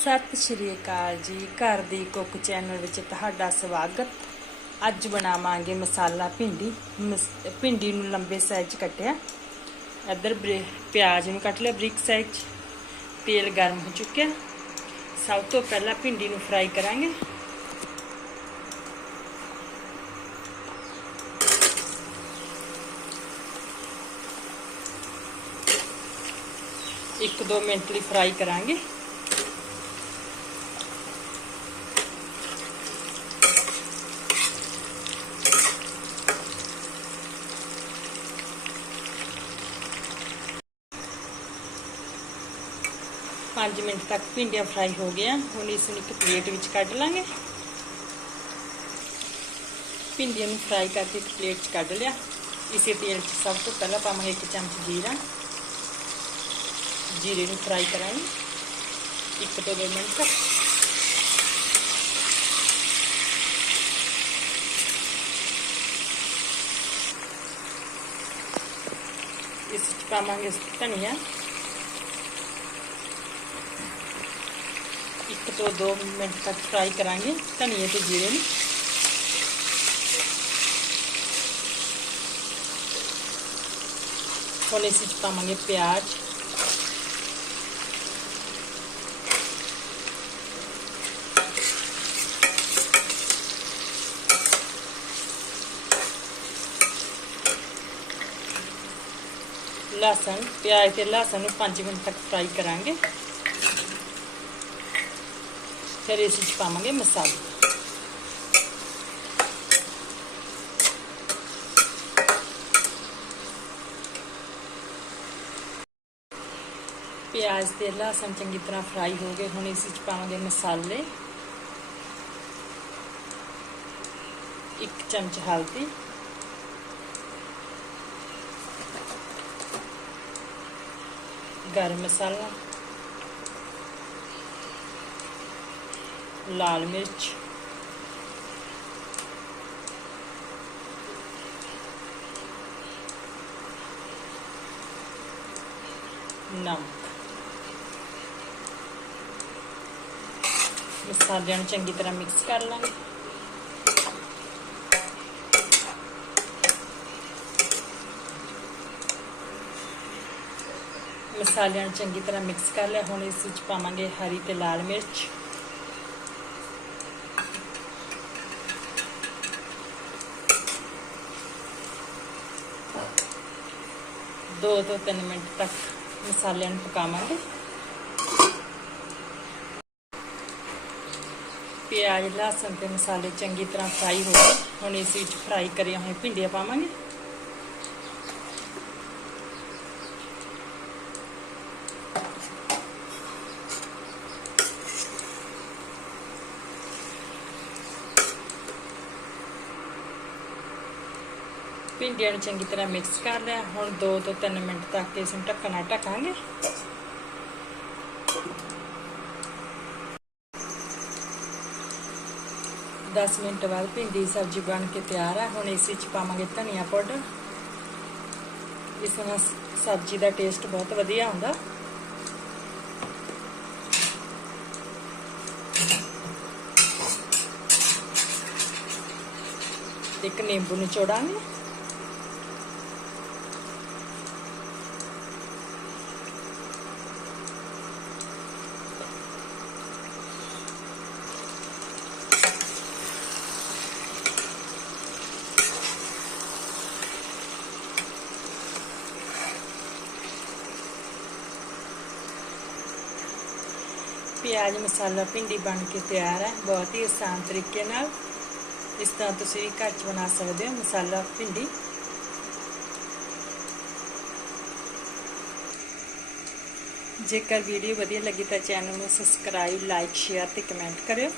ਸਤਿ ਸ਼੍ਰੀ ਅਕਾਲ ਜੀ। ਘਰ ਦੀ ਕੁੱਕ ਚੈਨਲ ਵਿੱਚ ਤੁਹਾਡਾ ਸਵਾਗਤ। ਅੱਜ ਬਣਾਵਾਂਗੇ ਮਸਾਲਾ ਭਿੰਡੀ। ਮਸ- ਭਿੰਡੀ ਨੂੰ ਲੰਬੇ ਸਾਈਜ਼ 'ਚ ਕੱਟਿਆ। ਇੱਧਰ ਬਰੇ- ਪਿਆਜ਼ ਨੂੰ ਕੱਟ ਲਿਆ ਬਰੀਕ ਸਾਈਜ਼ 'ਚ। ਤੇਲ ਗਰਮ ਹੋ ਚੁੱਕਿਆ। ਸਭ ਤੋਂ ਪਹਿਲਾਂ ਭਿੰਡੀ ਨੂੰ ਫਰਾਈ ਕਰਾਂਗੇ। ਇੱਕ ਦੋ ਮਿੰਟ ਲਈ ਫਰਾਈ ਕਰਾਂਗੇ। ਪੰਜ ਮਿੰਟ ਤੱਕ ਭਿੰਡੀਆਂ ਫਰਾਈ ਹੋ ਗਿਆ ਹੁਣ ਇਸ ਨੂੰ ਇੱਕ ਪਲੇਟ ਵਿੱਚ ਕੱਢ ਲਾਂਗੇ ਭਿੰਡੀਆਂ ਨੂੰ ਫਰਾਈ ਕਰਕੇ ਇੱਕ ਪਲੇਟ 'ਚ ਕੱਢ ਲਿਆ ਇਸੇ ਤੇਲ 'ਚ ਸਭ ਤੋਂ ਪਹਿਲਾਂ ਪਾਵਾਂਗੇ ਇੱਕ ਚਮਚ ਜੀਰਾ ਜੀਰੇ ਨੂੰ ਫਰਾਈ ਕਰਾਂਗੇ ਇੱਕ ਤੋਂ ਦੋ ਮਿੰਟ ਤੱਕ ਇਸ ਵਿੱਚ ਪਾਵਾਂਗੇ ਧਨੀਆ तो दो मिनट तक फ्राई कराएँगे धनिए के जीरे में। थोड़े से पावे प्याज। लहसन, प्याज के लहसन पाँच मिनट तक फ्राई करा ਫਿਰ ਇਸ ਵਿੱਚ ਪਾਵਾਂਗੇ ਮਸਾਲਾ ਪਿਆਜ਼ ਤੇ ਲਸਣ ਚੰਗੀ ਤਰ੍ਹਾਂ ਫਰਾਈ ਹੋ ਗਏ ਹੁਣ ਇਸ ਵਿੱਚ ਪਾਵਾਂਗੇ ਮਸਾਲੇ ਇੱਕ ਚਮਚ ਹਲਦੀ ਗਰਮ ਮਸਾਲਾ लाल मिर्च। नमक। मसाले चंकी तरह मिक्स कर लेंगे। मसाले चंकी तरह मिक्स कर लिया हम इस पावे हरी तो लाल मिर्च। ਦੋ ਤੋਂ ਤਿੰਨ ਮਿੰਟ ਤੱਕ ਮਸਾਲਿਆਂ ਨੂੰ ਪਕਾਵਾਂਗੇ। ਪਿਆਜ਼, ਲਸਣ ਤੇ ਮਸਾਲੇ ਚੰਗੀ ਤਰ੍ਹਾਂ ਫਰਾਈ ਹੋ ਗਏ। ਹੁਣ ਇਸ ਵਿੱਚ ਫਰਾਈ ਕਰਿਆ ਹੋਏ ਭਿੰਡੀਆਂ ਪਾਵਾਂਗੇ। ਭਿੰਡੀਆਂ ਨੂੰ ਚੰਗੀ ਤਰ੍ਹਾਂ ਮਿਕਸ ਕਰ ਲਿਆ। ਹੁਣ 2 ਤੋਂ 3 ਮਿੰਟ ਤੱਕ ਇਸ ਨੂੰ ਢੱਕਣ ਨਾਲ ਢੱਕਾਂਗੇ। ਦਸ ਮਿੰਟ ਬਾਅਦ ਭਿੰਡੀ ਸਬਜ਼ੀ ਬਣ ਕੇ ਤਿਆਰ ਹੈ ਹੁਣ ਇਸ ਵਿੱਚ ਪਾਵਾਂਗੇ ਧਨੀਆ ਪਾਊਡਰ। ਇਸ ਨਾਲ ਸਬਜ਼ੀ ਦਾ ਟੇਸਟ ਬਹੁਤ ਵਧੀਆ ਆਉਂਦਾ। ਇੱਕ ਨਿੰਬੂ ਨਿਚੋੜਾਂਗੇ ਪਿਆਜ਼ ਮਸਾਲਾ ਭਿੰਡੀ ਬਣ ਕੇ ਤਿਆਰ ਹੈ, ਬਹੁਤ ਹੀ ਆਸਾਨ ਤਰੀਕੇ ਨਾਲ। ਇਸ ਤਰ੍ਹਾਂ ਤੁਸੀਂ ਵੀ ਘਰ 'ਚ ਬਣਾ ਸਕਦੇ ਹੋ ਮਸਾਲਾ, ਭਿੰਡੀ। ਜੇਕਰ ਵੀਡੀਓ ਵਧੀਆ ਲੱਗੀ ਤਾਂ ਚੈਨਲ ਨੂੰ ਸਬਸਕ੍ਰਾਈਬ, ਲਾਈਕ, ਸ਼ੇਅਰ ਤੇ ਕਮੈਂਟ ਕਰਿਓ।